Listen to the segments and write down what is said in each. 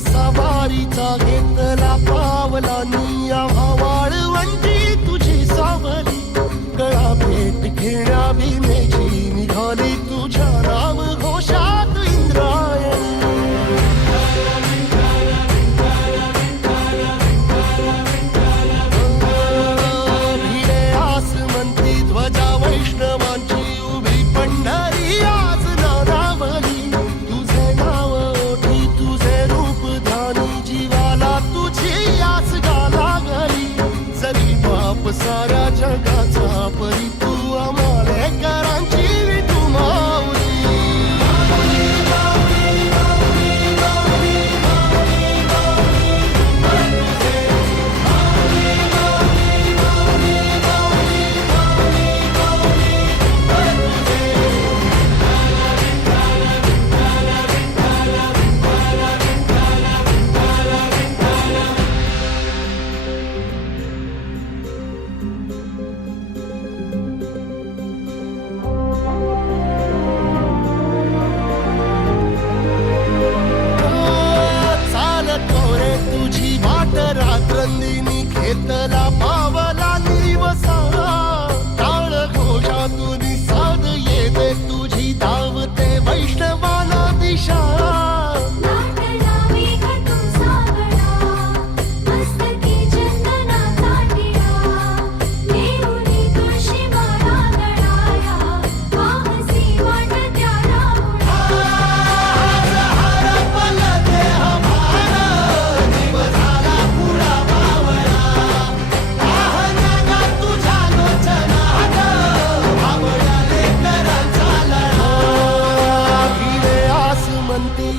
सवारीचा घेतला पावला निया वाळवंटी तुझी सावली गळा भेट घेण्या भीमेची निघाली तुझ्या नाम घोषात इंद्रायणी भिडे आसमंती ध्वजा वैष्णवांची उभी पंढरी आज नानावली तुझे नाव ओठी तुझे रूप ध्यानी जीवाला तुझी आस गाला गली जरी बाप साऱ्या जगाचा परी तू आमालेकरांची विठू माऊली रात्रंदिनी घेतला पावला निवसा टाळ घोषातून साध येते तुझी धावते वैष्णवाला दिशा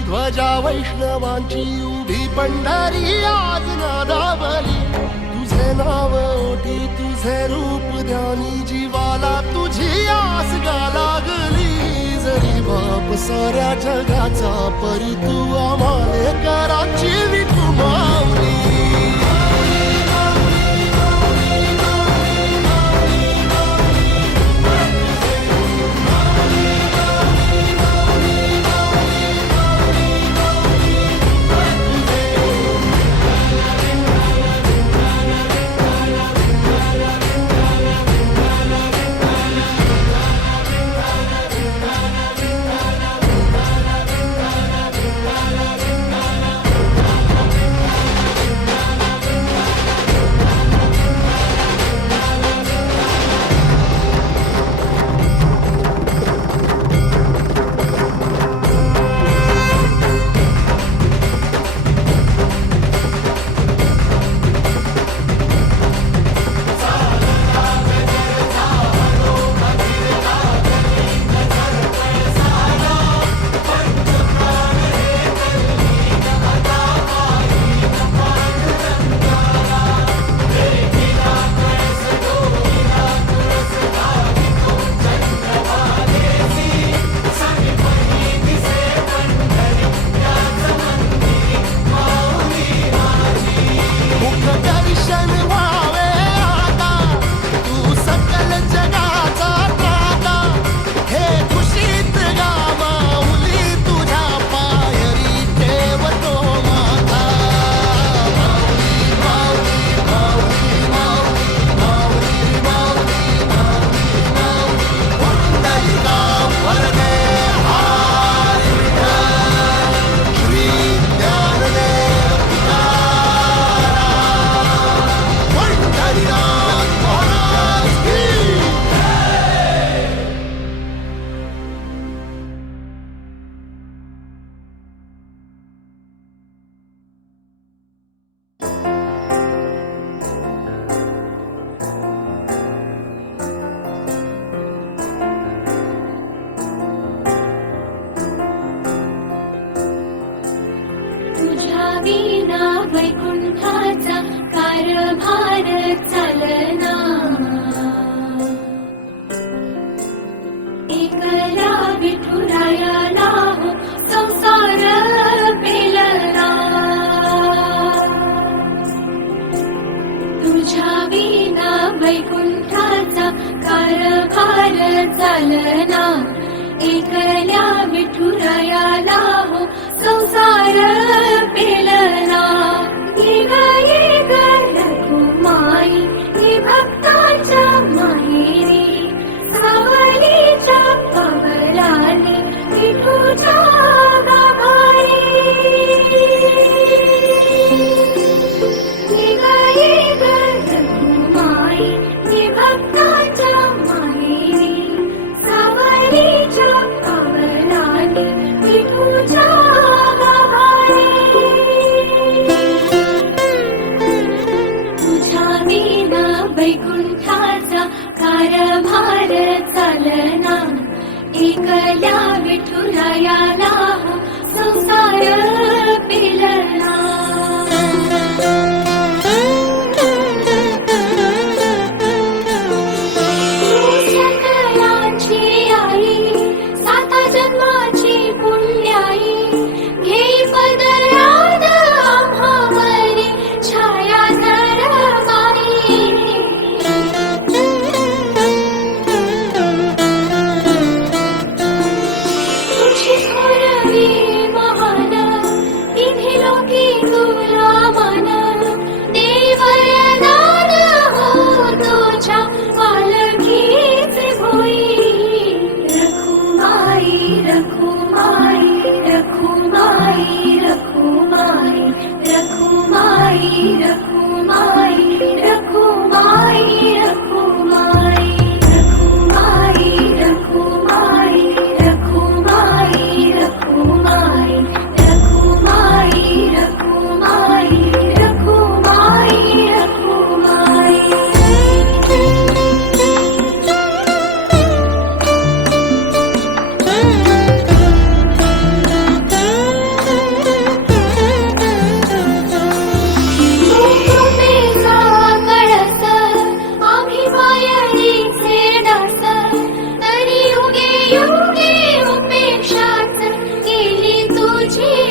ध्वजा वैष्णवांची उभी पंढरी आज नादावली तुझे नाव ओठी तुझे रूप ध्यानी जीवाला तुझी आस गाला गली जरी बाप साऱ्या जगाचा परी तू आमालेकरांची विठू माऊली वैकुंठाचा कारभार चालना एकला विठुरायाला हो संसार पेलना तुझ्या विना वैकुंठाचा कारभार चालना एकल्या विठुरायाला हो संसार पेलना विठूच्या गाभारे. तुझ्या विना वैकुंठाचा कारभार चालना. एकल्या विठुरायाला संसार पेलना. सकलांची आई, साता जन्माची पुण्याई, घेई पदरात आम्हावरी छाया धरमाई. तुझी थोरवी महान, तिन्ही लोकी तुला मान. देवरदान हो तुझ्या पालखीचे भोई. रखुमाई रखुमाई रखुमाई रखुमाई रखुमाई रखुमाई रखुमाई रखुमाई रखुमाई रखुमाई रखुमाई रखुमाई रखुमाई रखुमाई रखुमाई रखुमाई. कृपेचा कळस आम्ही मायेचे डास. तरी युगे युगे उपेक्षाच केली तुझी